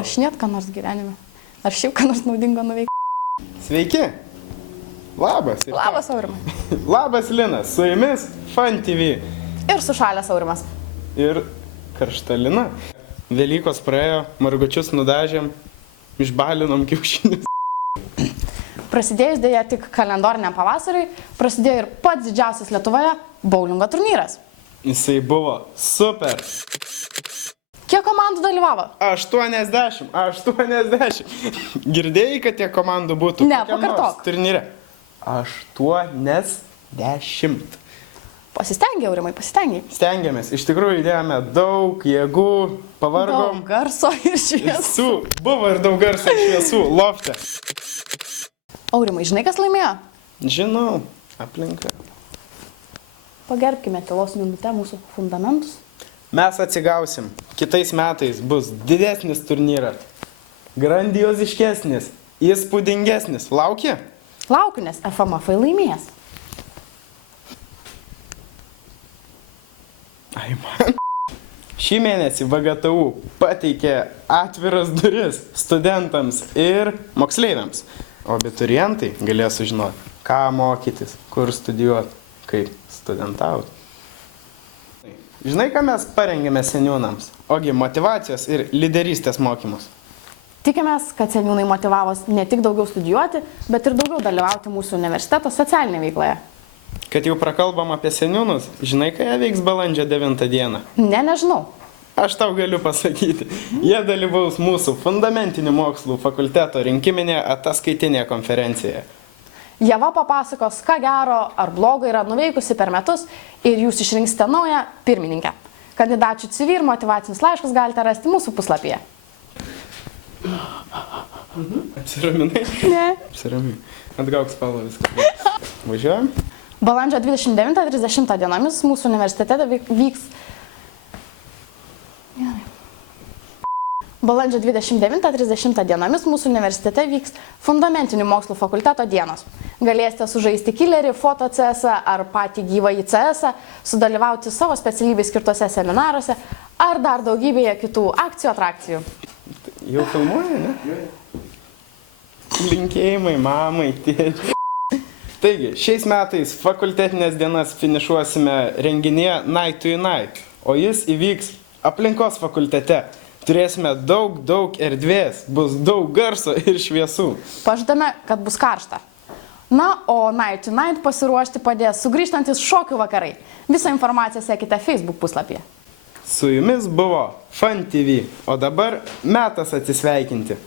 Rašinėt, ką nors gyvenime. Ar šiaip ką nors naudingo nuveikti. Sveiki. Labas. Labas, Aurimai. Labas, Linas. Su jumis Fun TV. Ir sušalęs Aurimas. Ir karšta Lina. Velykos praėjo, margučius nudažėm, išbalinom kiaušinius. Prasidėjus dėja tik kalendoriniam pavasariui, prasidėjo ir pats didžiausias Lietuvoje boulingo turnyras. Jisai buvo super. Kiek komandų dalyvavo? 80. Girdėjai, kad tiek komandų būtų? Ne, kokiam nors pakartok. turnyre. 80. Pasistengiai, Aurimai, pasistengiai. Stengiamės. Iš tikrųjų įdėjome daug jėgų, pavargom. Daug garso ir šviesų. Buvo ir daug garso ir šviesų. Lofte. Aurimai, žinai, kas laimėjo? Žinau. Aplinka. Pagerbkime tylos minutę mūsų fundamentus. Mes atsigausim. Kitais metais bus didesnis turnyras. Grandioziškesnis. Įspūdingesnis. Lauki? Laukiu, nes FMF laimės. Ai man. Šį mėnesį VGTU pateikė atviras duris studentams ir moksleiviams. O abiturientai galės sužinoti, ką mokytis, kur studijuoti, kaip studentauti. Žinai, ką mes parengėme seniūnams? Ogi motyvacijos ir lyderystės mokymus. Tikimės, kad seniūnai motyvavos ne tik daugiau studijuoti, bet ir daugiau dalyvauti mūsų universiteto socialinėje veikloje. Kad jau prakalbam apie seniūnus, žinai, ką jie veiks balandžio 9 dieną? Ne, nežinau. Aš tau galiu pasakyti. Jie dalyvaus mūsų fundamentinių mokslų fakulteto rinkiminėje ataskaitinėje konferencijoje. Ieva papasakos, ką gero ar blogo yra nuveikusi per metus ir jūs išrinksite naują pirmininkę. Kandidačių CV ir motyvacinius laiškus galite rasti mūsų puslapyje. Apsiraminai? Ne. Apsiraminai. Atgauk spalvą viską. Važiuojam? Balandžio 29-30 dienomis mūsų universitete vyks... Balandžio 29-30 dienomis mūsų universitete vyks fundamentinių mokslų fakulteto dienos. Galėsite sužaisti killerį, foto CS ar patį gyvąjį CS, sudalyvauti savo specialybei skirtose seminaruose ar dar daugybėje kitų akcijų atrakcijų. Jau filmuoji, ne? Linkėjimai mamai, tėčiai. Taigi, šiais metais fakultetinės dienas finišuosime renginyje Night to Unite, o jis įvyks aplinkos fakultete. Turėsime daug erdvės, bus daug garso ir šviesų. Pažadame, kad bus karšta. Na, o Night to Night pasiruošti padės sugrįžtantis šokių vakarai. Visą informaciją sekite Facebook puslapyje. Su jumis buvo Fun TV, o dabar metas atsisveikinti.